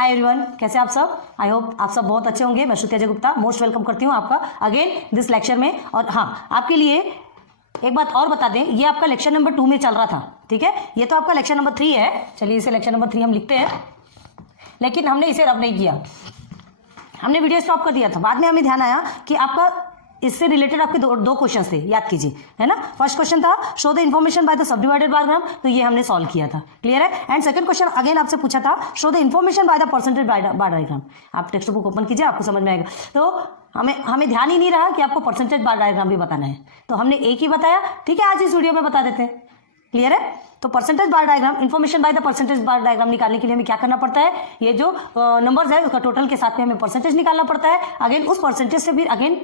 Hi everyone, कैसे आप सब? आई होप आप सब बहुत अच्छे होंगे। मैं श्रुति अजय गुप्ता मोस्ट वेलकम करती हूँ आपका अगेन दिस लेक्चर में। और हाँ, आपके लिए एक बात और बता दें, ये आपका लेक्चर नंबर 2 में चल रहा था, ठीक है। ये तो आपका लेक्चर नंबर 3 है। चलिए इसे लेक्चर नंबर 3 हम लिखते हैं, लेकिन हमने इसे रब नहीं किया, हमने वीडियो स्टॉप कर दिया था। बाद में हमें ध्यान आया कि आपका इससे रिलेटेड आपके दो क्वेश्चन थे, याद कीजिए, है ना। फर्स्ट क्वेश्चन था show the information by the subdivided bar gram, तो ये हमने सॉल्व किया था, क्लियर है। एंड सेकंड क्वेश्चन अगेन आपसे पूछा था show the information by the percentage bar diagram. आप टेक्स्ट बुक ओपन कीजिए, आपको समझ में आएगा। तो हमें ध्यान ही नहीं रहा कि आपको परसेंटेज बार डायग्राम भी बताना है, तो हमने एक ही बताया, ठीक है। आज इस वीडियो में बता देते हैं, क्लियर है। तो percentage bar diagram, information by the percentage bar diagram निकालने के लिए हमें क्या करना पड़ता है, ये जो नंबर्स है उसका टोटल के साथ में हमें परसेंटेज निकालना पड़ता है। अगेन उस परसेंटेज से फिर अगेन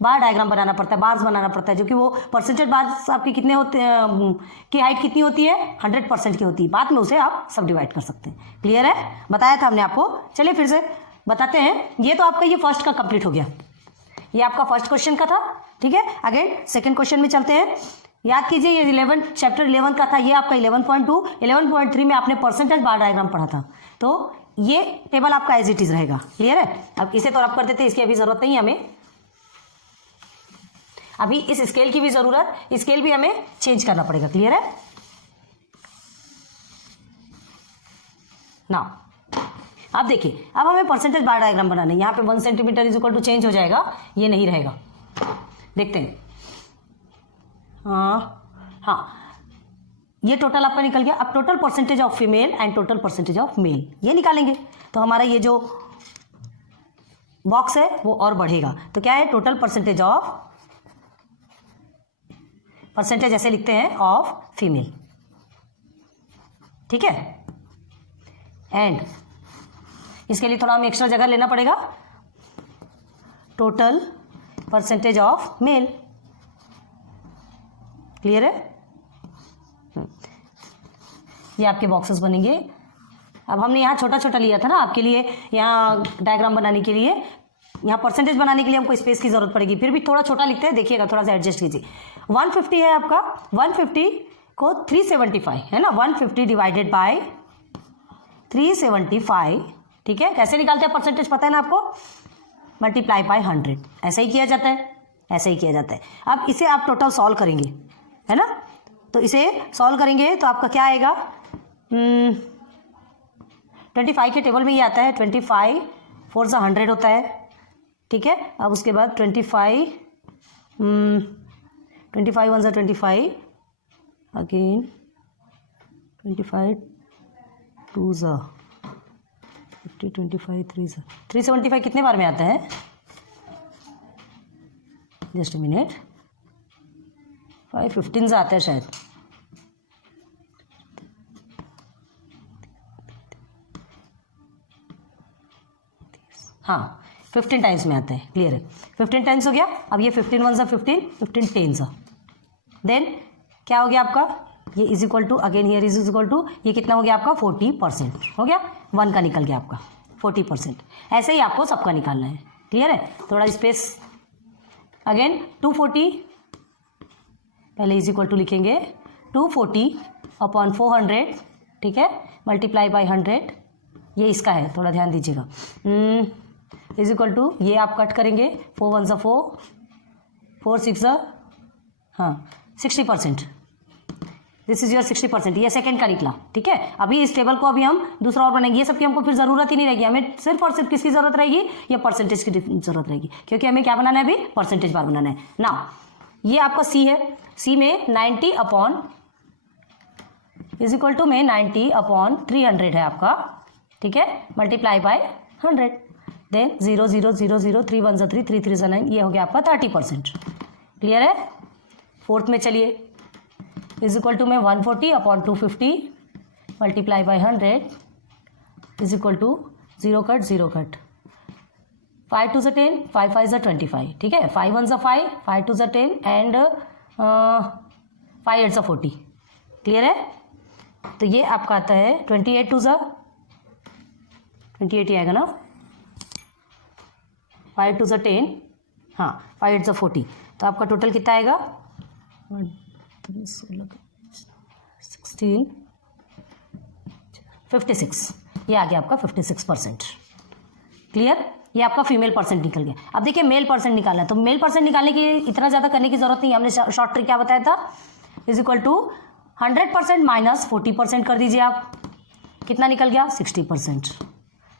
बार डायग्राम बनाना पड़ता है, बार्स बनाना पड़ता है, जो कि वो परसेंटेज बार्स आपकी कितने होते हैं, की हाइट कितनी होती है, 100% की होती है। बाद में उसे आप सब डिवाइड कर सकते हैं, क्लियर है, बताया था हमने आपको। चलिए फिर से बताते हैं। ये तो आपका ये फर्स्ट का कंप्लीट हो गया, ये आपका फर्स्ट क्वेश्चन का था, ठीक है। अगेन सेकंड क्वेश्चन में चलते हैं। याद कीजिए ये चैप्टर 11 का था, ये आपका 11.2 11.3 में आपने परसेंटेज बार डायग्राम पढ़ा था, तो ये टेबल आपका एज इट इज रहेगा, क्लियर है। अब इसे तो रब कर देते, इसकी अभी जरूरत नहीं है हमें। अभी इस स्केल की भी जरूरत, स्केल भी हमें चेंज करना पड़ेगा, क्लियर है ना। अब देखिए, अब हमें परसेंटेज बार डायग्राम बनाना है। यहाँ पे 1 centimetre is equal to change हो जाएगा, ये नहीं रहेगा, देखते हैं। हाँ, ये टोटल आपका निकल गया। अब total percentage of female and total percentage of male ये निकालेंगे, तो हमारा ये जो बॉक्स है वो और बढ़ेगा। तो क्या है, टोटल परसेंटेज ऑफ, परसेंटेज ऐसे लिखते हैं ऑफ फीमेल, ठीक है। एंड इसके लिए थोड़ा हमें एक्स्ट्रा जगह लेना पड़ेगा, total percentage of male, clear है। ये आपके बॉक्सेस बनेंगे। अब हमने यहाँ छोटा छोटा लिया था ना आपके लिए, यहाँ डायग्राम बनाने के लिए, यहाँ परसेंटेज बनाने के लिए हमको स्पेस की जरूरत पड़ेगी, फिर भी थोड़ा छोटा लिखते हैं, देखिएगा थोड़ा सा एडजस्ट कीजिए। 150 है आपका, 150 को 375 है ना, 150 डिवाइडेड बाय 375, ठीक है। कैसे निकालते हैं परसेंटेज, पता है ना आपको, मल्टीप्लाई बाय 100, ऐसा ही किया जाता है, ऐसा ही किया जाता है। अब इसे आप टोटल सॉल्व करेंगे, है ना, तो इसे सॉल्व करेंगे तो आपका क्या आएगा, 25 के टेबल में ये आता है, 25 4 से 100 होता है, ठीक है। अब उसके बाद 25 1 से 25, अगेन 25 2 से 50, 25 3 से 375 कितने बार में आता है, जस्ट अ मिनट, 515 से आता है शायद, हाँ 15 टाइम्स में आता है, क्लियर है। 15 टाइम्स हो गया। अब ये 15 1 से 15, 15 10 से, देन क्या हो गया आपका, ये is equal to, again here is equal to, ये कितना हो गया आपका 40% हो गया, 1 का निकल गया आपका 40%। ऐसे ही आपको सबका निकालना है, क्लियर है। थोड़ा स्पेस, अगेन 240, पहले इज इक्वल टू लिखेंगे 240 अपॉन 400, ठीक है, मल्टीप्लाई बाई 100, ये इसका है, थोड़ा ध्यान दीजिएगा। इज इक्वल टू, ये आप कट करेंगे, 4 1 से 4, 4 6 हाँ 60%, दिस इज योर 60%, ये सेकंड का निकला, ठीक है। अभी इस टेबल को अभी हम दूसरा और बनाएंगे, ये सब की हमको फिर जरूरत ही नहीं रहेगी, हमें सिर्फ और सिर्फ किसकी जरूरत रहेगी, ये परसेंटेज की जरूरत रहेगी, क्योंकि हमें क्या बनाना है अभी, परसेंटेज बार बनाना है ना। ये आपका सी है, सी में 90 अपॉन इज इक्वल टू में 90 अपॉन 300 है आपका, ठीक है, मल्टीप्लाई बाय 100, देन 0 0 0 0 3 1 से 3 3 3 से 9, ये हो गया आपका 30%, क्लियर है। फोर्थ में चलिए, इज इक्वल टू में 140 upon 250 multiply by 100 is equal to 0 cut 0 cut, 5 2 से 10, 5 5 से 25, ठीक है, 5 1 से 5, 5 2 से 10 एंड 5 8 से 40, क्लियर है। तो ये आपका आता है 28 2 से 28 ही आएगा ना, 5 2 से 10, हाँ 5 8 से 40, तो आपका टोटल कितना आएगा, 16 56 ये आ गया आपका 56%। क्लियर? ये आपका फीमेल परसेंट निकल गया। अब देखिए मेल परसेंट निकालना है, तो मेल परसेंट निकालने की इतना ज़्यादा करने की जरूरत नहीं है। हमने शॉर्ट ट्रिक क्या बताया था, इज इक्वल टू 100% माइनस 40% कर दीजिए आप। कितना निकल गया? 60%,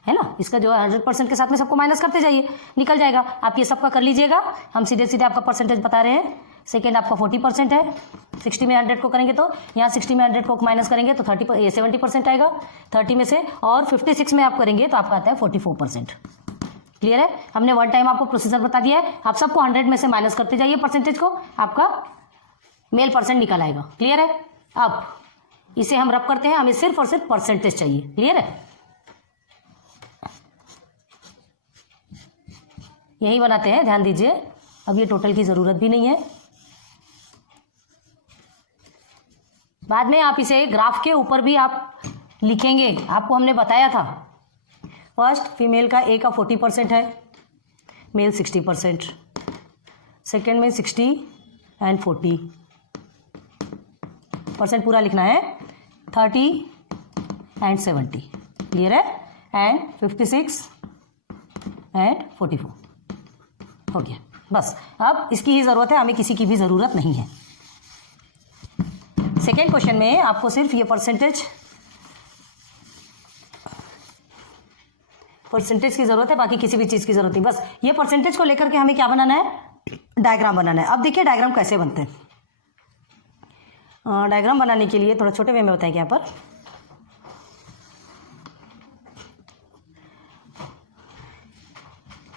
है ना। इसका जो 100% के साथ में सबको माइनस करते जाइए, निकल जाएगा। आप ये सबका कर लीजिएगा। हम सीधे सीधे आपका परसेंटेज बता रहे हैं। सेकेंड आपका 40% है, 60 में 100 को करेंगे तो यहाँ 60 में 100 को माइनस करेंगे तो 70% आएगा 30 में से, और 56 में आप करेंगे तो आपका आता है 44%। क्लियर है? हमने वन टाइम आपको प्रोसीजर बता दिया है। आप सबको 100 में से माइनस करते जाइए परसेंटेज को, आपका मेल परसेंट निकल आएगा। क्लियर है? अब इसे हम रब करते हैं, हमें सिर्फ और सिर्फ परसेंटेज चाहिए। क्लियर है? यही बनाते हैं, ध्यान दीजिए। अब ये टोटल की जरूरत भी नहीं है, बाद में आप इसे ग्राफ के ऊपर भी आप लिखेंगे। आपको हमने बताया था फर्स्ट फीमेल का ए का 40% है, मेल 60%, सेकेंड में 60 एंड 40% पूरा लिखना है, 30 एंड 70। क्लियर है? एंड 56 एंड 44 हो गया। बस अब इसकी ही ज़रूरत है, हमें किसी की भी ज़रूरत नहीं है। सेकेंड क्वेश्चन में आपको सिर्फ ये परसेंटेज की ज़रूरत है, बाकी किसी भी चीज़ की ज़रूरत नहीं। बस ये परसेंटेज को लेकर के हमें क्या बनाना है, डायग्राम बनाना है। अब देखिए डायग्राम कैसे बनते हैं। डायग्राम बनाने के लिए थोड़ा छोटे वे में बताएंगे यहाँ पर।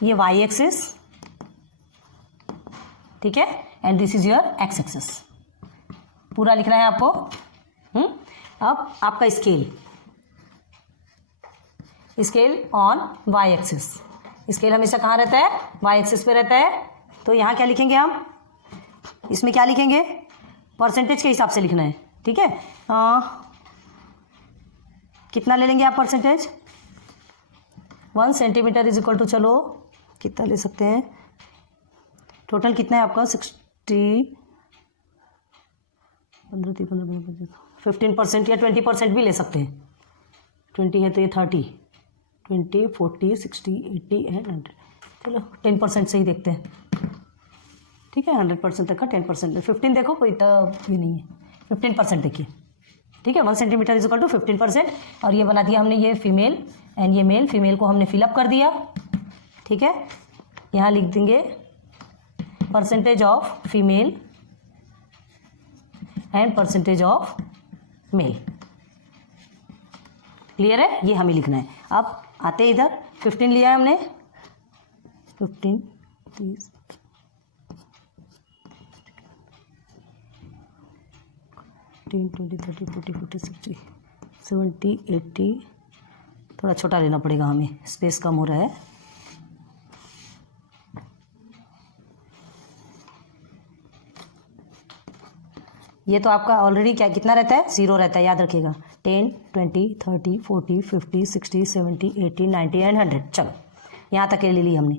ये वाई एक्सिस, ठीक है, and this is your X axis. पूरा लिखना है आपको। अब आपका scale on Y axis. Scale हमेशा कहाँ रहता है? वाई एक्सिस पे रहता है। तो यहाँ क्या लिखेंगे हम? इसमें क्या लिखेंगे? परसेंटेज के हिसाब से लिखना है, ठीक है। कितना ले लेंगे आप percentage? 1 centimetre is equal to, चलो कितना ले सकते हैं, टोटल कितना है आपका? 15% या 20% भी ले सकते हैं। 20 है तो ये 30, 20, 40, 60, 80 एंड 100। चलो 10% से ही देखते हैं, ठीक है। 100% तक का 10%, 15 देखो कोई तो ये नहीं है, 15% देखिए, ठीक है। 1 सेंटीमीटर इज इक्वल टू 15%। और ये बना दिया हमने, ये फीमेल एंड ये मेल। फीमेल को हमने फिलअप कर दिया, ठीक है। यहाँ लिख देंगे percentage of female and percentage of male. Clear है? ये हमें लिखना है। अब आते इधर, 15 लिया है हमने, 15, 30, 10, 20, 30, 40, 50, 60, 70, 80। थोड़ा छोटा लेना पड़ेगा हमें, स्पेस कम हो रहा है। ये तो आपका ऑलरेडी क्या कितना रहता है? 0 रहता है, याद रखिएगा। 10, 20, 30, 40, 50, 60, 70, 80, 90 एंड 100। चलो यहाँ तक के ले ली हमने।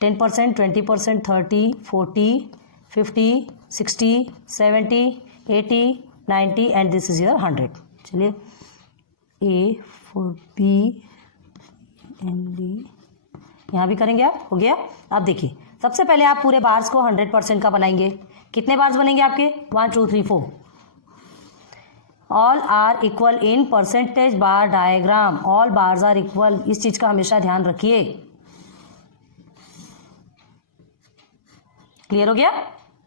10%, 20%, 30, 40, 50, 60, 70, 80, 90 एंड दिस इज योर 100। चलिए A for B and B यहाँ भी करेंगे आप, हो गया। अब देखिए सबसे पहले आप पूरे बार्स को 100% का बनाएंगे। कितने बार्स बनेंगे आपके? 1, 2, 3, 4। All are equal in percentage bar diagram. All bars are equal, इस चीज का हमेशा ध्यान रखिए। क्लियर हो गया?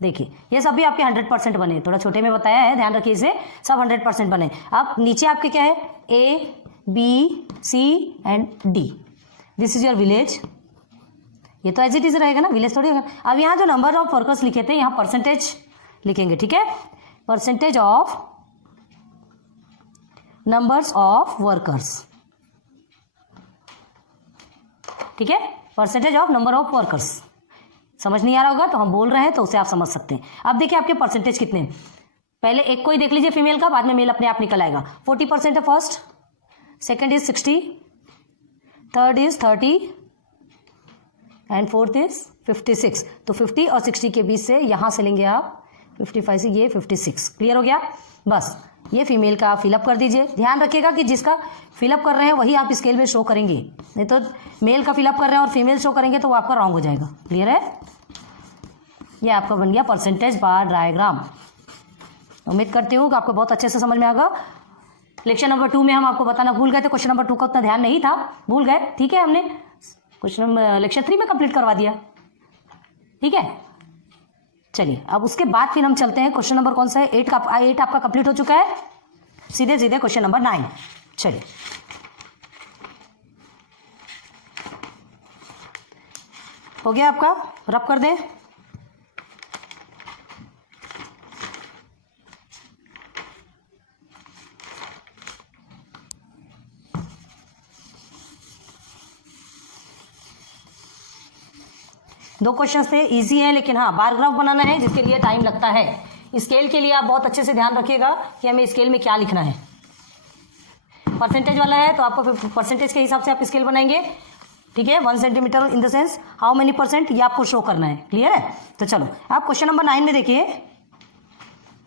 देखिए ये सब भी आपके 100% बने, थोड़ा छोटे में बताया है, ध्यान रखिए इसे, सब 100% बने। अब नीचे आपके क्या है? A, B, C and D। This is your village. ये तो एज इट इज रहेगा ना, विलेज थोड़ी होगा। अब यहाँ जो नंबर ऑफ वर्कर्स लिखे थे, यहाँ परसेंटेज लिखेंगे, ठीक है। Percentage of numbers of workers, ठीक है। Percentage of number of workers. समझ नहीं आ रहा होगा तो हम बोल रहे हैं तो उसे आप समझ सकते हैं। अब देखिए आपके परसेंटेज कितने, पहले एक को ही देख लीजिए फीमेल का, बाद में मेल अपने आप निकल आएगा। 40% है first, second is 60, third is 30 and fourth is 56। तो 50 और 60 के बीच से यहाँ से लेंगे आप 55 से ये 56। क्लियर हो गया? बस ये फीमेल का फिलअप कर दीजिए। ध्यान रखिएगा कि जिसका फिलअप कर रहे हैं वही आप स्केल में शो करेंगे, नहीं तो मेल का फिलअप कर रहे हैं और फीमेल शो करेंगे तो वो आपका रॉन्ग हो जाएगा। क्लियर है? ये आपका बन गया परसेंटेज बार डायग्राम। उम्मीद करती हूँ कि आपको बहुत अच्छे से समझ में आएगा। लेक्चर नंबर 2 में हम आपको बताना भूल गए थे, क्वेश्चन नंबर 2 का उतना ध्यान नहीं था, भूल गए। ठीक है, हमने क्वेश्चन लेक्चर 3 में कंप्लीट करवा दिया। ठीक है, चलिए अब उसके बाद फिर हम चलते हैं क्वेश्चन नंबर कौन सा है, 8 आपका कंप्लीट हो चुका है। सीधे सीधे क्वेश्चन नंबर 9। चलिए हो गया आपका, रब कर दें। दो क्वेश्चंस थे, इजी है, लेकिन हाँ बार ग्राफ बनाना है जिसके लिए टाइम लगता है। स्केल के लिए आप बहुत अच्छे से ध्यान रखिएगा कि हमें स्केल में क्या लिखना है। परसेंटेज वाला है तो आपको फिर परसेंटेज के हिसाब से आप स्केल बनाएंगे। ठीक है, 1 centimetre in the sense how many percent, ये आपको शो करना है। क्लियर है? तो चलो आप क्वेश्चन नंबर 9 में देखिए।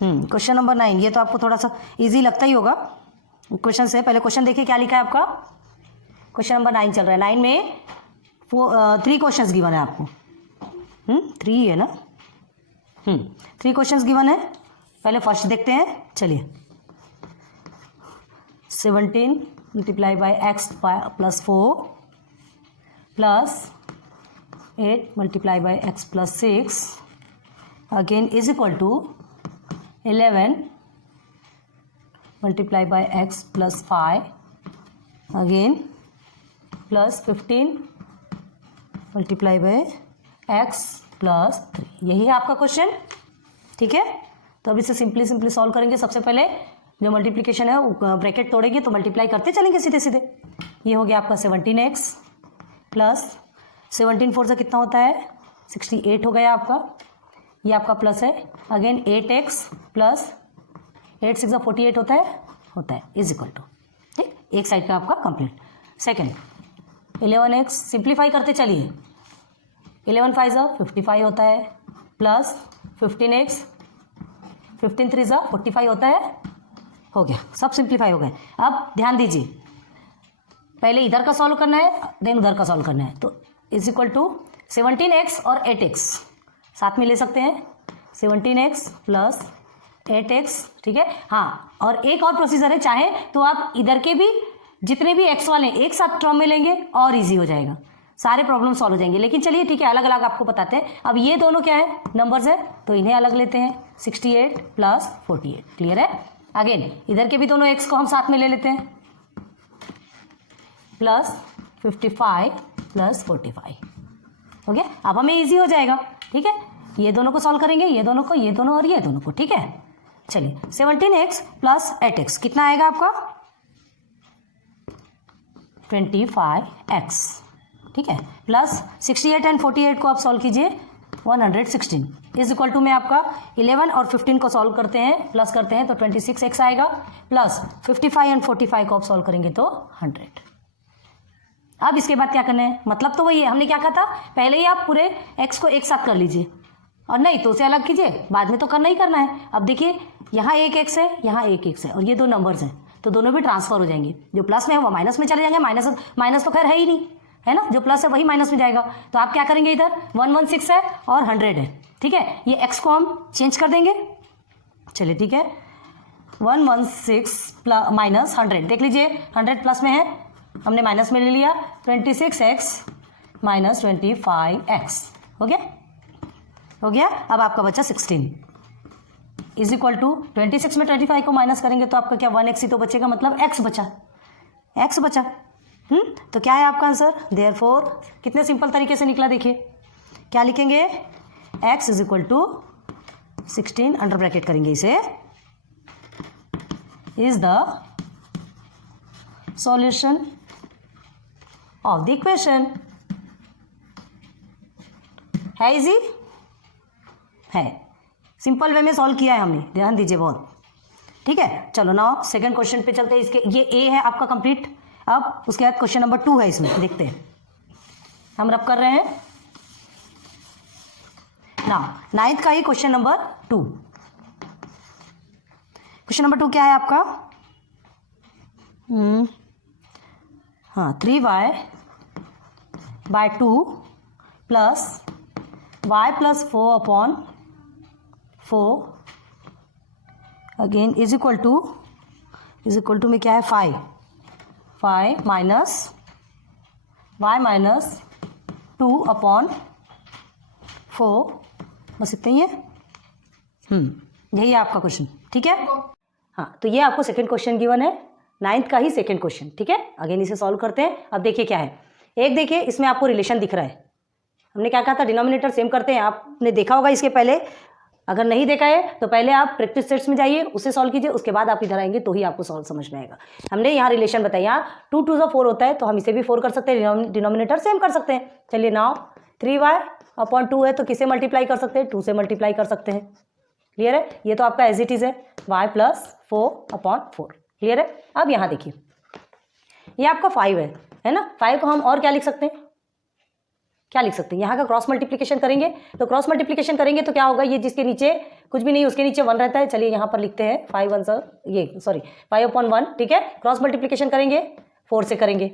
क्वेश्चन नंबर 9, ये तो आपको थोड़ा सा ईजी लगता ही होगा क्वेश्चन से। पहले क्वेश्चन देखिए क्या लिखा है आपका। क्वेश्चन नंबर 9 चल रहा है। 9 में 3 क्वेश्चन गिवन है आपको। 3 है ना? 3 क्वेश्चंस गिवन है। पहले फर्स्ट देखते हैं। चलिए 17 multiply by x plus 4 plus 8 multiply by x plus 6 again is equal to 11 multiply by x plus 5 again plus 15 multiply by x plus 3। यही है आपका क्वेश्चन। ठीक है, तो अब इसे सिंपली सॉल्व करेंगे। सबसे पहले जो मल्टीप्लिकेशन है वो ब्रैकेट तोड़ेंगे तो मल्टीप्लाई करते चलेंगे सीधे सीधे। ये हो गया आपका 17x प्लस 17 4 से कितना होता है 68 हो गया आपका। ये आपका प्लस है अगेन 8x प्लस 8 6 48 होता है इज इक्वल टू। ठीक, एक साइड का आपका कंप्लीट। सेकेंड 11x सिंप्लीफाई करते चलिए। 11 5 55 होता है प्लस 15x 15 3 45 होता है। हो गया, सब सिंप्लीफाई हो गए। अब ध्यान दीजिए, पहले इधर का सॉल्व करना है देन उधर का सॉल्व करना है। तो इज इक्वल टू 17x और 8x साथ में ले सकते हैं। 17x plus 8x। ठीक है, हाँ, और एक और प्रोसीजर है, चाहे तो आप इधर के भी जितने भी x वाले एक साथ टर्म में लेंगे और इजी हो जाएगा, सारे प्रॉब्लम सॉल्व हो जाएंगे। लेकिन चलिए ठीक है, अलग अलग आपको बताते हैं। अब ये दोनों क्या है, नंबर्स है, तो इन्हें अलग लेते हैं। 68 प्लस 48। क्लियर है? अगेन इधर के भी दोनों x को हम साथ में ले लेते हैं। प्लस 55 प्लस 45 हो गया। अब हमें इजी हो जाएगा। ठीक है, ये दोनों को सॉल्व करेंगे, ये दोनों को, ये दोनों और ये दोनों को। ठीक है, चलिए 17x प्लस 8x कितना आएगा आपका 25x। ठीक है, प्लस 68 एंड 48 को आप सॉल्व कीजिए 116 इज इक्वल टू में आपका 11 और 15 को सॉल्व करते हैं प्लस करते हैं तो 26x आएगा प्लस 55 एंड 45 को आप सॉल्व करेंगे तो 100। अब इसके बाद क्या करना है, मतलब तो वही है, हमने क्या कहा था पहले ही आप पूरे x को एक साथ कर लीजिए और नहीं तो उसे अलग कीजिए, बाद में तो करना ही करना है। अब देखिए यहाँ एक x है, यहाँ एक x है और ये दो नंबर्स हैं तो दोनों भी ट्रांसफर हो जाएंगे। जो प्लस में है वो माइनस में चले जाएंगे, माइनस तो खैर है ही नहीं, है ना, जो प्लस है वही माइनस में जाएगा। तो आप क्या करेंगे, इधर 116 है और 100 है। ठीक है, ये x को हम चेंज कर देंगे। चलिए ठीक है, 116 प्लस माइनस 100, देख लीजिए 100 प्लस में है, हमने माइनस में ले लिया। 26x माइनस 25x हो गया। अब आपका बचा 16 इज इक्वल टू 26 में 25 को माइनस करेंगे तो आपका क्या 1x ही तो बचेगा, मतलब x बचा। तो क्या है आपका आंसर, देयरफॉर कितने सिंपल तरीके से निकला, देखिए क्या लिखेंगे, x is equal to 16 under bracket करेंगे इसे, is the solution of the equation. है इजी, है सिंपल वे में सॉल्व किया है हमने, ध्यान दीजिए बहुत। ठीक है, चलो नाउ सेकंड क्वेश्चन पे चलते हैं। इसके ये ए है आपका कंप्लीट। अब उसके बाद क्वेश्चन नंबर 2 है, इसमें देखते हैं, हम रब कर रहे हैं ना 9th का ही क्वेश्चन नंबर 2। क्वेश्चन नंबर 2 क्या है आपका? हाँ 3y by 2 plus y plus 4/4 again is equal to में क्या है 5 माइनस y माइनस 2/4 बस इतना ही है। यही है आपका क्वेश्चन, ठीक है। हाँ तो ये आपको सेकंड क्वेश्चन गिवन है, 9th का ही सेकंड क्वेश्चन, ठीक है। अगेन इसे सॉल्व करते हैं। अब देखिए क्या है, एक देखिए इसमें आपको रिलेशन दिख रहा है। हमने क्या कहा था, डिनोमिनेटर सेम करते हैं। आपने देखा होगा इसके पहले, अगर नहीं देखा है तो पहले आप प्रैक्टिस सेट्स में जाइए, उससे सॉल्व कीजिए, उसके बाद आप इधर आएंगे तो ही आपको सॉल्व समझ में आएगा। हमने यहाँ रिलेशन बताया, यहाँ 2 2 4 होता है तो हम इसे भी 4 कर सकते हैं, डिनोमिनेटर सेम कर सकते हैं। चलिए नाउ 3y/2 है तो किसे मल्टीप्लाई कर सकते हैं, 2 से मल्टीप्लाई कर सकते हैं। क्लियर है, ये तो आपका एज इट इज है y प्लस 4/4। क्लियर है। अब यहाँ देखिए ये आपका 5 है ना, 5 को हम और क्या लिख सकते हैं, क्या लिख सकते हैं, यहाँ का क्रॉस मल्टीप्लिकेशन करेंगे तो क्रॉस मल्टीप्लिकेशन करेंगे तो क्या होगा, ये जिसके नीचे कुछ भी नहीं उसके नीचे 1 रहता है। चलिए यहाँ पर लिखते हैं 5/1, ठीक है। क्रॉस मल्टीप्लिकेशन करेंगे 4 से करेंगे,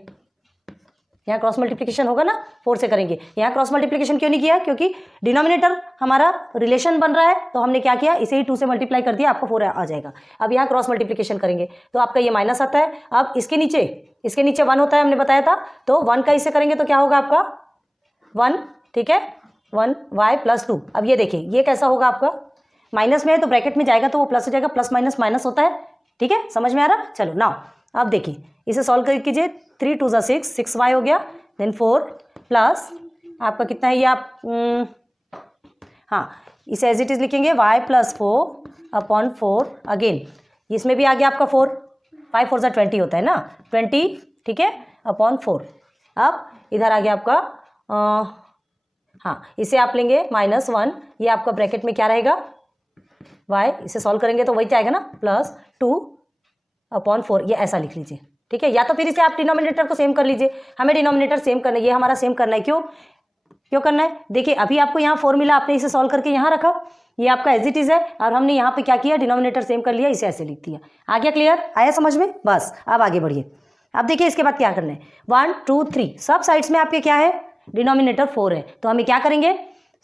यहाँ क्रॉस मल्टीप्लिकेशन होगा ना 4 से करेंगे। यहाँ क्रॉस मल्टीप्लिकेशन क्यों नहीं किया, क्योंकि डिनोमिनेटर हमारा रिलेशन बन रहा है तो हमने क्या किया, इसे ही 2 से मल्टीप्लाई कर दिया, आपको 4 आ जाएगा। अब यहाँ क्रॉस मल्टीप्लिकेशन करेंगे तो आपका ये माइनस आता है। अब इसके नीचे 1 होता है, हमने बताया था, तो 1 का इससे करेंगे तो क्या होगा आपका 1, ठीक है, 1y प्लस 2। अब ये देखिए ये कैसा होगा आपका, माइनस में है तो ब्रैकेट में जाएगा तो वो प्लस हो जाएगा, प्लस माइनस माइनस होता है, ठीक है, समझ में आ रहा। चलो नाउ अब देखिए इसे सॉल्व कर कीजिए, 3 2 6, 6y हो गया, देन 4 प्लस आपका कितना है ये आप हाँ इसे एज इट इज लिखेंगे y प्लस 4/4 अगेन इसमें भी आ गया आपका 4, 5 4 20 होता है ना, 20, ठीक है, /4। अब इधर आ गया आपका हाँ इसे आप लेंगे -1, ये आपका ब्रैकेट में क्या रहेगा y, इसे सॉल्व करेंगे तो वही आएगा ना, प्लस 2/4, ये ऐसा लिख लीजिए, ठीक है। या तो फिर इसे आप डिनोमिनेटर को सेम कर लीजिए, हमें डिनोमिनेटर सेम करना है, ये हमारा सेम करना है। क्यों करना है, देखिए अभी आपको यहाँ 4 मिला, आपने इसे सॉल्व करके यहाँ रखा, ये आपका एज इट इज है, और हमने यहाँ पे क्या किया, डिनोमिनेटर सेम कर लिया, इसे ऐसे लिख दिया। आ गया, क्लियर, आया समझ में, बस अब आगे बढ़िए। अब देखिए इसके बाद क्या करना है, 1 2 3 सब साइड्स में आपके क्या है, डिनोमिनेटर 4 है, तो हमें क्या करेंगे,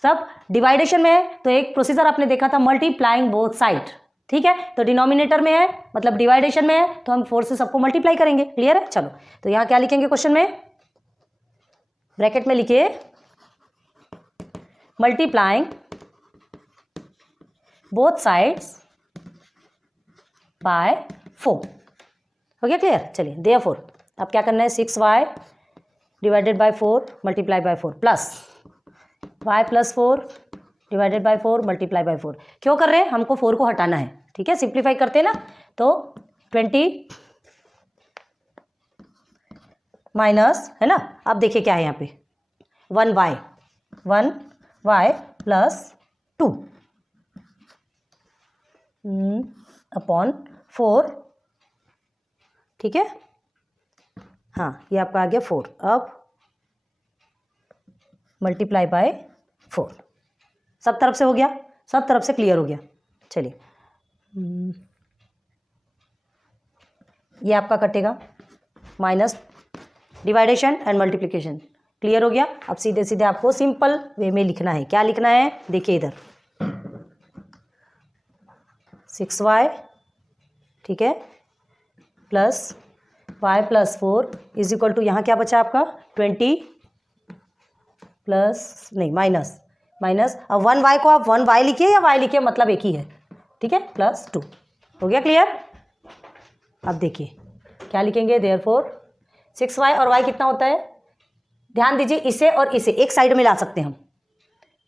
सब डिवाइडेशन में है तो एक प्रोसीजर आपने देखा था, मल्टीप्लाइंग बोथ साइड, ठीक है। तो डिनोमिनेटर में है मतलब डिवाइडेशन में है तो हम 4 से सबको मल्टीप्लाई करेंगे। क्लियर है, चलो तो यहाँ क्या लिखेंगे क्वेश्चन में, ब्रैकेट में लिखिए मल्टीप्लाइंग बोथ साइड्स बाय 4, हो गया क्लियर। चलिए देयरफॉर अब क्या करना है, 6y divided by 4 multiply by 4 plus y plus 4 divided by 4 multiply by 4। क्यों कर रहे हैं, हमको 4 को हटाना है, ठीक है, सिंप्लीफाई करते हैं ना, तो 20 माइनस है ना। अब देखिए क्या है यहाँ पे 1y प्लस 2/4, ठीक है, हाँ ये आपका आ गया 4। अब मल्टीप्लाई बाय 4, सब तरफ से हो गया, सब तरफ से क्लियर हो गया। चलिए ये आपका कटेगा, minus division and multiplication clear हो गया। अब सीधे सीधे आपको सिंपल वे में लिखना है, क्या लिखना है, देखिए इधर 6y, ठीक है, plus y plus 4 is equal to, यहाँ क्या बचा आपका 20 प्लस नहीं माइनस अब 1y को आप 1y लिखिए या y लिखिए, मतलब एक ही है, ठीक है, प्लस 2, हो गया क्लियर। अब देखिए क्या लिखेंगे, देयरफॉर 6y और y कितना होता है, ध्यान दीजिए इसे और इसे एक साइड में ला सकते हैं हम,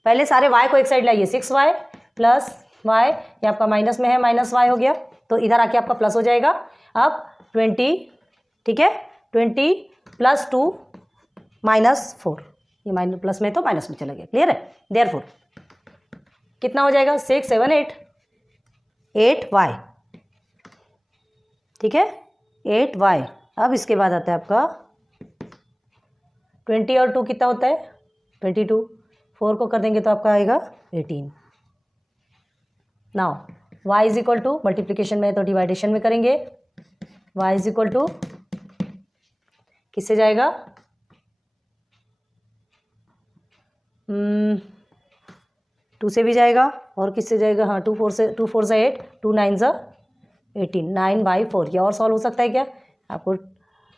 पहले सारे y को एक साइड लाइए, 6y प्लस y, ये आपका माइनस में है, -y हो गया तो इधर आके आपका प्लस हो जाएगा। अब 20, ठीक है, 20 प्लस 2 -4, ये माइनस प्लस में तो माइनस में चला गया, क्लियर है। देयरफॉर कितना हो जाएगा, 6 7 8y, ठीक है, 8y। अब इसके बाद आता है आपका 20 और 2 कितना होता है 22, 4 को कर देंगे तो आपका आएगा 18। Now y is equal to, multiplication में है तो डिवाइडेशन में करेंगे, y इज इक्वल टू किससे जाएगा, 2 से भी जाएगा और किससे जाएगा, हाँ 2 4 से 8, 2 9 ज़ा 18, 9/4। ये और सॉल्व हो सकता है क्या, आपको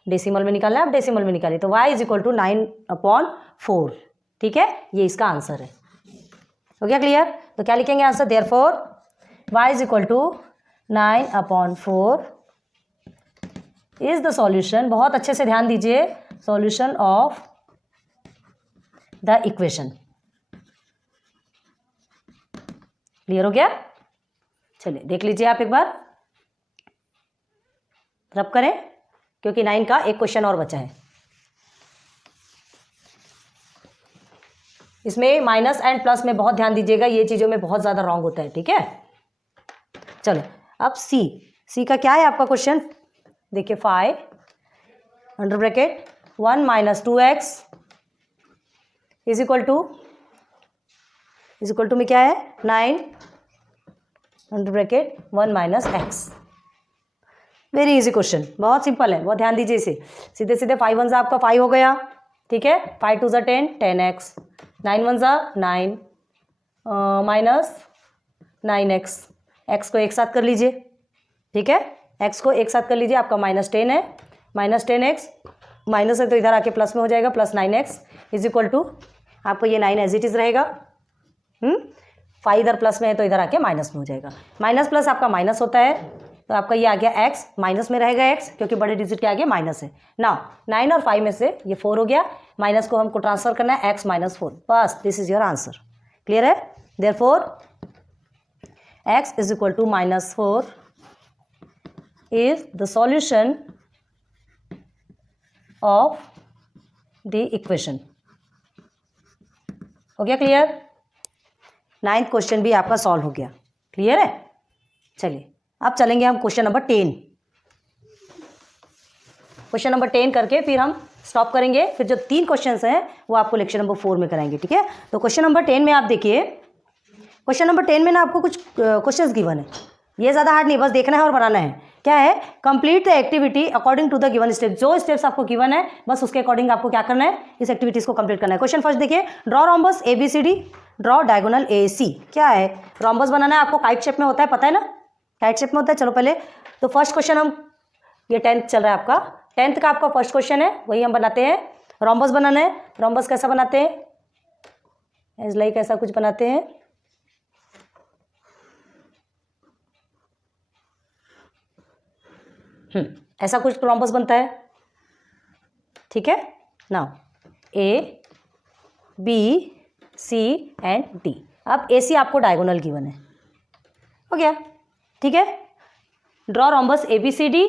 डेसिमल में निकालना है, आप डेसिमल में निकालिए। तो y इज इक्वल टू 9/4, ठीक है, ये इसका आंसर है। हो गया क्लियर। तो क्या लिखेंगे answer, therefore y is equal to 9/4 is the solution, बहुत अच्छे से ध्यान दीजिए, solution of the equation. Clear हो गया। चलिए देख लीजिए आप एक बार, रब करें क्योंकि 9 का एक क्वेश्चन और बचा है। इसमें माइनस एंड प्लस में बहुत ध्यान दीजिएगा, ये चीज़ों में बहुत ज़्यादा रॉन्ग होता है, ठीक है। चलो अब सी का क्या है आपका क्वेश्चन, देखिए 5 under bracket 1 - 2x is equal to में क्या है 9 under bracket 1 - x। Very easy question, बहुत सिंपल है, बहुत ध्यान दीजिए इसे। सीधे सीधे 5 1 आपका 5 हो गया, ठीक है, 5 2 10, 10x, 9 1 9 माइनस 9x, x को एक साथ कर लीजिए, ठीक है, x को एक साथ कर लीजिए, आपका -10 है, -10x, माइनस है तो इधर आके प्लस में हो जाएगा, plus 9x is equal to, आपको ये 9 एज इट इज रहेगा, 5 इधर प्लस में है तो इधर आके माइनस में हो जाएगा, माइनस प्लस आपका माइनस होता है, तो आपका ये आ गया x, माइनस में रहेगा x क्योंकि बड़े डिजिट के आगे माइनस है ना। 9 और 5 में से ये 4 हो गया, माइनस को हमको ट्रांसफर करना है x - 4, बस this is your answer. Clear है। Therefore x is equal to -4 is the solution of the equation. हो गया क्लियर। 9th क्वेश्चन भी आपका सॉल्व हो गया। क्लियर है। चलिए अब चलेंगे हम क्वेश्चन नंबर 10। क्वेश्चन नंबर 10 करके फिर हम स्टॉप करेंगे, फिर जो 3 क्वेश्चंस हैं वो आपको लेक्चर नंबर 4 में कराएंगे, ठीक है। तो क्वेश्चन नंबर 10 में आप देखिए, क्वेश्चन नंबर 10 में ना आपको कुछ क्वेश्चंस गिवन है, ये ज़्यादा हार्ड नहीं, बस देखना है और बनाना है। क्या है, complete the activity according to the given step. जो स्टेप्स आपको गिवन है बस उसके अकॉर्डिंग आपको क्या करना है, इस एक्टिविटीज को कंप्लीट करना है। क्वेश्चन फर्स्ट देखिए, draw rhombus ABCD, draw diagonal AC। क्या है, रॉम्बस बनाना है, आपको काइट शेप में होता है, पता है ना, काइट शेप में होता है। चलो पहले तो फर्स्ट क्वेश्चन हम, ये 10th चल रहा है आपका, 10th का आपका फर्स्ट क्वेश्चन है, वही हम बनाते हैं। रॉम्बस बनाना है, रॉम्बस कैसा बनाते हैं, एज लाइक ऐसा कुछ बनाते हैं, ऐसा कुछ रॉम्बस बनता है, ठीक है ना। ABCD and D। अब AC आपको डायगोनल गिवन है, हो गया, ठीक है। Draw rhombus ABCD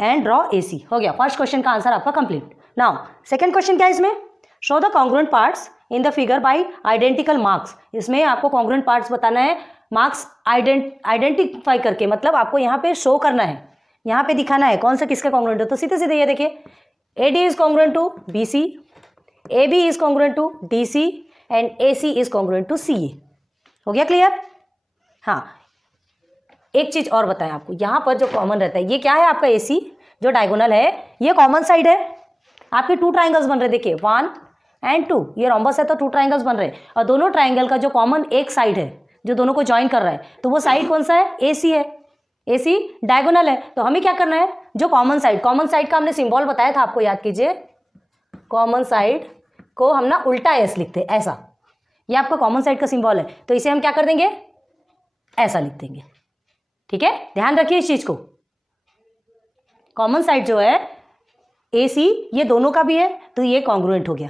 and draw AC, हो गया। फर्स्ट क्वेश्चन का आंसर आपका कंप्लीट। नाउ सेकंड क्वेश्चन क्या है इसमें, show the congruent parts in the figure by identical marks. इसमें आपको कॉन्ग्रुएंट पार्ट्स बताना है, मार्क्स आइडेंटिफाई करके, मतलब आपको यहाँ पे शो करना है, यहाँ पे दिखाना है कौन सा किसका कॉन्ग्रुएंट है। तो सीधे सीधे ये देखिए, AD is congruent to BC, AB is congruent to DC and AC is congruent to CA। हो गया क्लियर। हाँ, एक चीज और बताएं आपको, यहाँ पर जो कॉमन रहता है, ये क्या है आपका AC जो डायगोनल है, ये कॉमन साइड है। आपके 2 ट्राइंगल्स बन रहे, देखिए 1 एंड 2, ये रॉम्बस है तो 2 ट्राइंगल्स बन रहे, और दोनों ट्राइंगल का जो कॉमन एक साइड है जो दोनों को ज्वाइन कर रहा है, तो वो साइड कौन सा है, AC है। AC डायगोनल है, तो हमें क्या करना है, जो कॉमन साइड का हमने सिंबल बताया था आपको, याद कीजिए, कॉमन साइड को हम ना उल्टा S लिखते हैं, ऐसा, ये आपका कॉमन साइड का सिंबल है, तो इसे हम क्या कर देंगे, ऐसा लिख देंगे, ठीक है। ध्यान रखिए इस चीज को, कॉमन साइड जो है AC ये दोनों का भी है, तो ये कॉन्ग्रुएंट हो गया,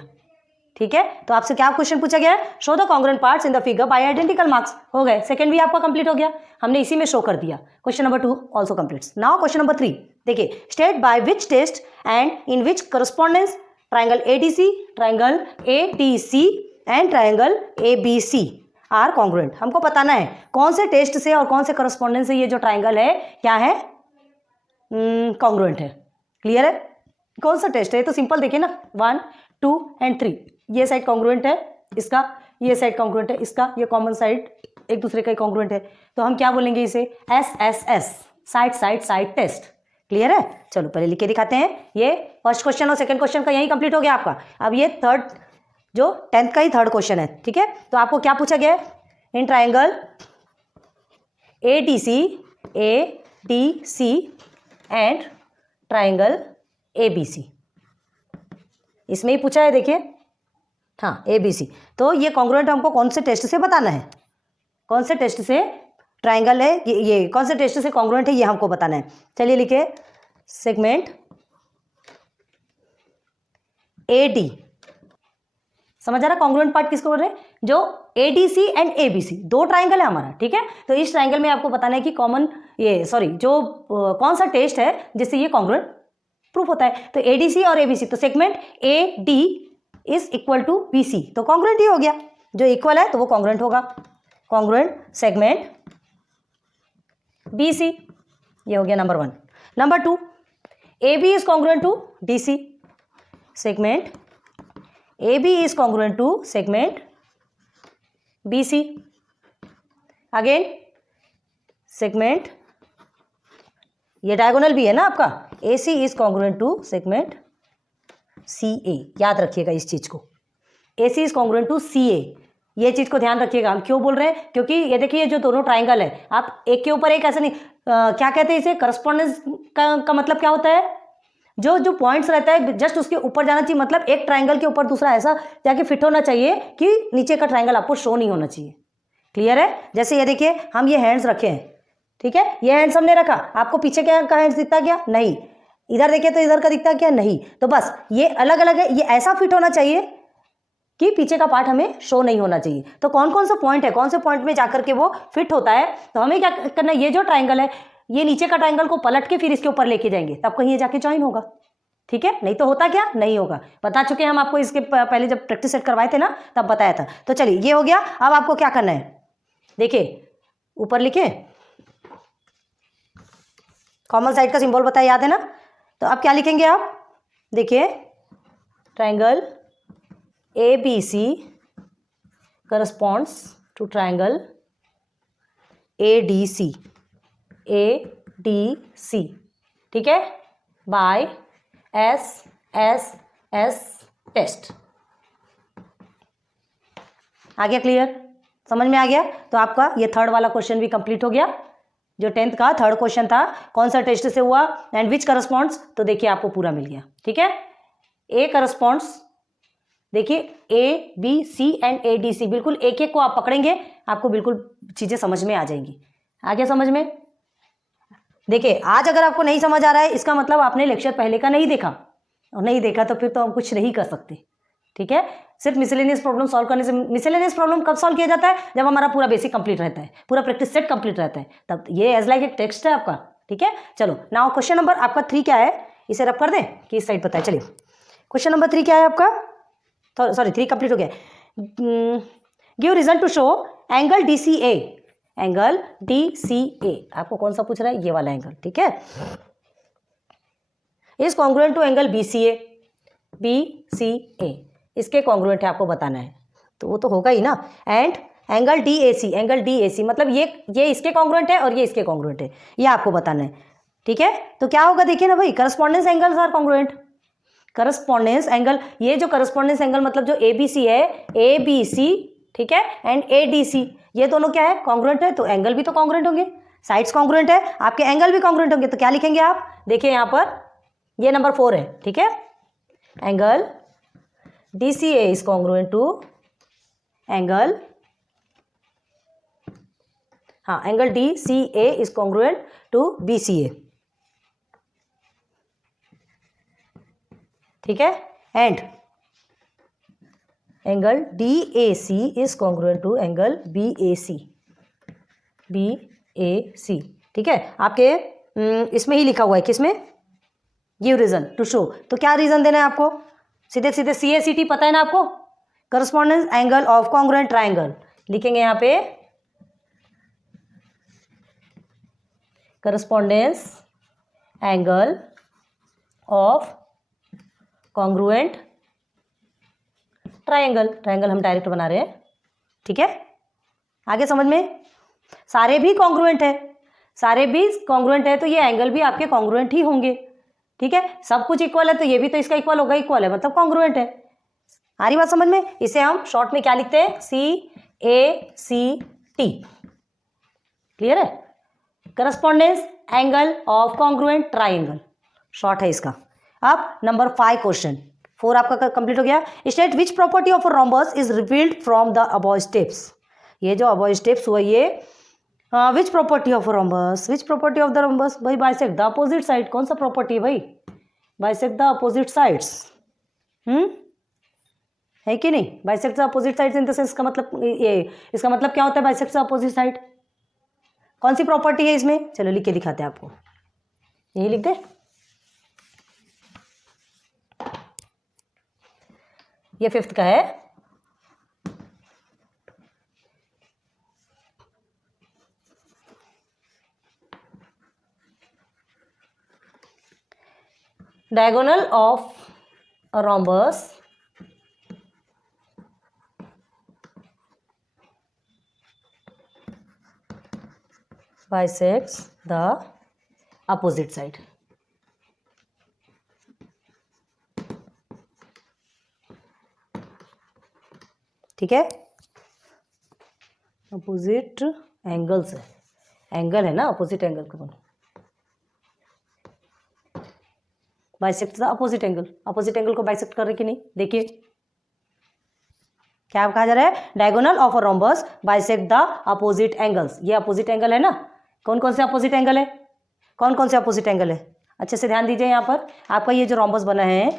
ठीक है। तो आपसे क्या क्वेश्चन पूछा गया है, show the congruent parts in the figure by identical marks. हो गए, सेकंड भी आपका कंप्लीट हो गया, हमने इसी में शो कर दिया। Question number 2 also completes. Now question number 3 देखिए, state by which test and in which correspondence triangle ADC, triangle ATC and triangle ABC are congruent. हमको बताना है कौन से टेस्ट से और कौन से करस्पॉन्डेंस से ये जो ट्राइंगल है क्या है, कॉन्ग्रुएंट है। क्लियर है, कौन सा टेस्ट है, तो सिंपल देखिए ना, 1 2 एंड 3, ये साइड कॉन्ग्रुएंट है इसका, ये साइड कॉन्ग्रुएंट है इसका, ये कॉमन साइड एक दूसरे का कॉन्ग्रुएंट है, तो हम क्या बोलेंगे इसे, SSS, side side side test. Clear है? चलो पहले लिख के दिखाते हैं। ये फर्स्ट क्वेश्चन और सेकंड क्वेश्चन का यही कंप्लीट हो गया आपका। अब ये थर्ड, जो 10th का ही थर्ड क्वेश्चन है, ठीक है। तो आपको क्या पूछा गया है, in triangle ADC and triangle ABC, इसमें ही पूछा है, देखिए, हाँ ABC। तो ये कॉन्ग्रुएंट हमको कौन से टेस्ट से बताना है, कौन से टेस्ट से ट्राइंगल है ये कौन से टेस्ट से कॉन्ग्रुएंट है ये हमको बताना है। चलिए लिखे, सेगमेंट AD, समझ आ रहा कॉन्ग्रुएंट पार्ट किसको बोल रहे हैं, जो ADC एंड ABC दो ट्राइंगल है हमारा, ठीक है। तो इस ट्राइंगल में आपको बताना है कि कॉमन जो कौन सा टेस्ट है जिससे ये कॉन्ग्रुएंट प्रूफ होता है। तो ADC और ABC, तो segment AD is equal to BC, तो कॉन्ग्रुएंट ही हो गया, जो इक्वल है तो वो कॉन्ग्रुएंट होगा, कॉन्ग्रुएंट सेगमेंट BC, ये हो गया number 1। Number 2, AB is congruent to DC, segment AB is congruent to segment BC. Again, segment, ये डायगोनल भी है ना आपका, AC is congruent to segment CA, याद रखिएगा इस चीज को, AC is congruent to CA, ये चीज को ध्यान रखिएगा। हम क्यों बोल रहे हैं, क्योंकि ये देखिए जो दोनों ट्राइंगल है, आप एक के ऊपर एक ऐसे नहीं, क्या कहते हैं इसे, करस्पॉन्डेंस का मतलब क्या होता है, जो पॉइंट्स रहता है जस्ट उसके ऊपर जाना चाहिए, मतलब एक ट्राइंगल के ऊपर दूसरा ऐसा जाके फिट होना चाहिए कि नीचे का ट्राइंगल आपको शो नहीं होना चाहिए। क्लियर है? जैसे ये देखिए, हम ये हैंड्स रखे हैं, ठीक है, ये हैंड्स हमने रखा, आपको पीछे क्या का हैंड्स दिखता क्या, नहीं, इधर देखिए तो इधर का दिखता क्या, नहीं, तो बस ये अलग अलग है, ये ऐसा फिट होना चाहिए कि पीछे का पार्ट हमें शो नहीं होना चाहिए। तो कौन कौन सा पॉइंट है, कौन से पॉइंट में जाकर के वो फिट होता है, तो हमें क्या करना है, ये जो ट्राइंगल है, ये नीचे का ट्राइंगल को पलट के फिर इसके ऊपर लेके जाएंगे, तब कहीं ये जाके ज्वाइन होगा, ठीक है, नहीं तो होता क्या, नहीं होगा। बता चुके हैं हम आपको, इसके पहले जब प्रैक्टिस सेट करवाए थे ना तब बताया था। तो चलिए ये हो गया। अब आपको क्या करना है, देखिए ऊपर लिखे, कॉमन साइड का सिंबल बताया, याद है ना, तो अब क्या लिखेंगे आप, देखिए triangle ABC corresponds to triangle ADC, ठीक है, बाय SSS टेस्ट। आ गया क्लियर, समझ में आ गया? तो आपका ये थर्ड वाला क्वेश्चन भी कंप्लीट हो गया, जो 10th का थर्ड क्वेश्चन था, कौन सा टेस्ट से हुआ एंड विच करस्पॉन्ड्स, तो देखिए आपको पूरा मिल गया, ठीक है। A करस्पॉन्ड्स, देखिए ABC एंड ADC, बिल्कुल एक एक को आप पकड़ेंगे, आपको बिल्कुल चीजें समझ में आ जाएंगी। आ गया समझ में? देखिए आज अगर आपको नहीं समझ आ रहा है, इसका मतलब आपने लेक्चर पहले का नहीं देखा, और नहीं देखा तो फिर तो हम कुछ नहीं कर सकते, ठीक है। सिर्फ मिसलेनियस प्रॉब्लम सॉल्व करने से, मिसलेनियस प्रॉब्लम कब सॉल्व किया जाता है, जब हमारा पूरा बेसिक कंप्लीट रहता है, पूरा प्रैक्टिस सेट कंप्लीट रहता है, तब ये एज लाइक एक टेक्स्ट है आपका, ठीक है। चलो नाउ क्वेश्चन नंबर आपका 3 क्या है, इसे रब कर दें कि इस साइड बताए। चलिए क्वेश्चन नंबर 3 क्या है आपका, तो सॉरी 3 कंप्लीट हो गया। Give reason to show angle DCA, angle DCA आपको कौन सा पूछ रहा है, ये वाला एंगल, ठीक है, is congruent to angle BCA, इसके कॉन्ग्रुएंट है, आपको बताना है, तो वो तो होगा ही ना। एंड एंगल DAC, मतलब ये इसके कॉन्ग्रुएंट है और ये इसके कॉन्ग्रुएंट है, ये आपको बताना है, ठीक है। तो क्या होगा देखिए ना भाई, correspondence angles are congruent, correspondence angle, ये जो करस्पॉन्डेंस एंगल मतलब जो ABC है, ABC, ठीक है, एंड ADC, ये दोनों क्या है, कॉन्ग्रुएंट है, तो एंगल भी तो कॉन्ग्रुएंट होंगे, साइड्स कॉन्ग्रुएंट है, आपके एंगल भी कॉन्ग्रुएंट होंगे, तो क्या लिखेंगे आप, देखिए यहाँ पर ये नंबर 4 है, ठीक है, angle DCA is congruent to angle, हाँ angle DCA is congruent to BCA, ठीक है, and angle DAC is congruent to angle BAC, ठीक है। आपके इसमें ही लिखा हुआ है, किसमें, गिव रीजन टू शो, तो क्या रीजन देना है आपको, सीधे सीधे CACT पता है ना आपको, correspondence angle of congruent triangle, लिखेंगे यहाँ पे correspondence angle of congruent triangle, triangle हम डायरेक्ट बना रहे हैं, ठीक है। आगे समझ में? सारे भी कॉन्ग्रुएंट है, सारे भी कॉन्ग्रुएंट है तो ये एंगल भी आपके कॉन्ग्रुएंट ही होंगे, ठीक है। सब कुछ इक्वल है तो ये भी तो इसका इक्वल होगा, इक्वल है मतलब कॉन्ग्रुएंट है। आ रही बात समझ में? इसे हम शॉर्ट में क्या लिखते हैं? CACT। क्लियर है? Correspondence angle of congruent triangle, short है इसका। अब नंबर 5 क्वेश्चन 4 आपका कंप्लीट हो गया। State which property of a rhombus is revealed from the above steps. ये जो अबव स्टेप्स हुआ ये which property of a rhombus, which property of the rhombus, भाई बाइसेक्ट द अपोजिट साइड। कौन सा प्रॉपर्टी है भाई? Bisect the opposite sides. है कि नहीं? Bisect the opposite sides in the sense का मतलब ये, इसका मतलब क्या होता है बाइसेक्ट द अपोजिट साइड? कौन सी प्रॉपर्टी है इसमें? चलो लिख के दिखाते हैं आपको, यही लिख दे। ये 5th का है। Diagonal of a rhombus bisects the opposite side। ठीक है, अपोजिट एंगल्स है, एंगल है ना, अपोजिट एंगल को बोलो bisect the opposite angle. Opposite angle को बाइसेक्ट कर रहे कि नहीं? देखिए क्या कहा जा रहा है? Diagonal of a rhombus bisect the opposite angles. ये अपोजिट एंगल है ना। कौन कौन से अपोजिट एंगल है? कौन कौन से अपोजिट एंगल है? अच्छे से ध्यान दीजिए। यहाँ पर आपका ये जो रोम्बस बना है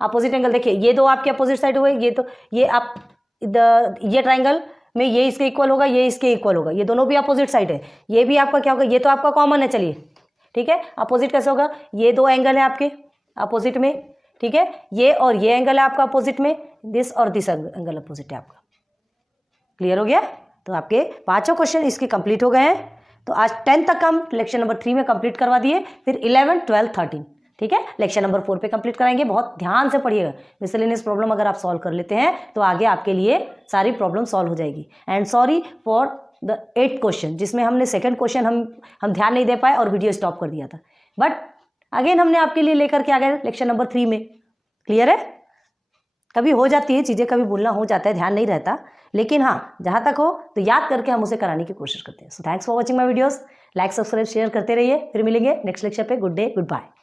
अपोजिट एंगल, देखिए ये दो आपके अपोजिट साइड हुए। ये तो ये आप ये ट्राइंगल में ये इसके इक्वल होगा, ये इसके इक्वल होगा, ये दोनों भी अपोजिट साइड है। ये भी आपका क्या होगा? ये तो आपका कॉमन है। चलिए ठीक है, अपोजिट कैसे होगा? ये 2 एंगल है आपके अपोजिट में, ठीक है। ये और ये एंगल है आपका अपोजिट में, दिस और दिस एंगल अपोजिट है आपका। क्लियर हो गया? तो आपके 5 क्वेश्चन इसके कंप्लीट हो गए हैं। तो आज 10 तक हम लेक्चर नंबर 3 में कंप्लीट करवा दिए, फिर 11, 12, 13, ठीक है। लेक्चर नंबर 4 पे कंप्लीट कराएंगे। बहुत ध्यान से पढ़िएगा। मिसलेनियस प्रॉब्लम अगर आप सॉल्व कर लेते हैं तो आगे आपके लिए सारी प्रॉब्लम सॉल्व हो जाएगी। And sorry for the 8th question जिसमें हमने 2nd क्वेश्चन हम ध्यान नहीं दे पाए और वीडियो स्टॉप कर दिया था, बट अगेन हमने आपके लिए लेकर के आ गए लेक्चर नंबर 3 में। क्लियर है? कभी हो जाती है चीज़ें, कभी भूलना हो जाता है, ध्यान नहीं रहता, लेकिन हाँ जहाँ तक हो तो याद करके हम उसे कराने की कोशिश करते हैं। So thanks for watching my videos. Like subscribe share करते रहिए। फिर मिलेंगे नेक्स्ट लेक्चर पे। Good day, good bye.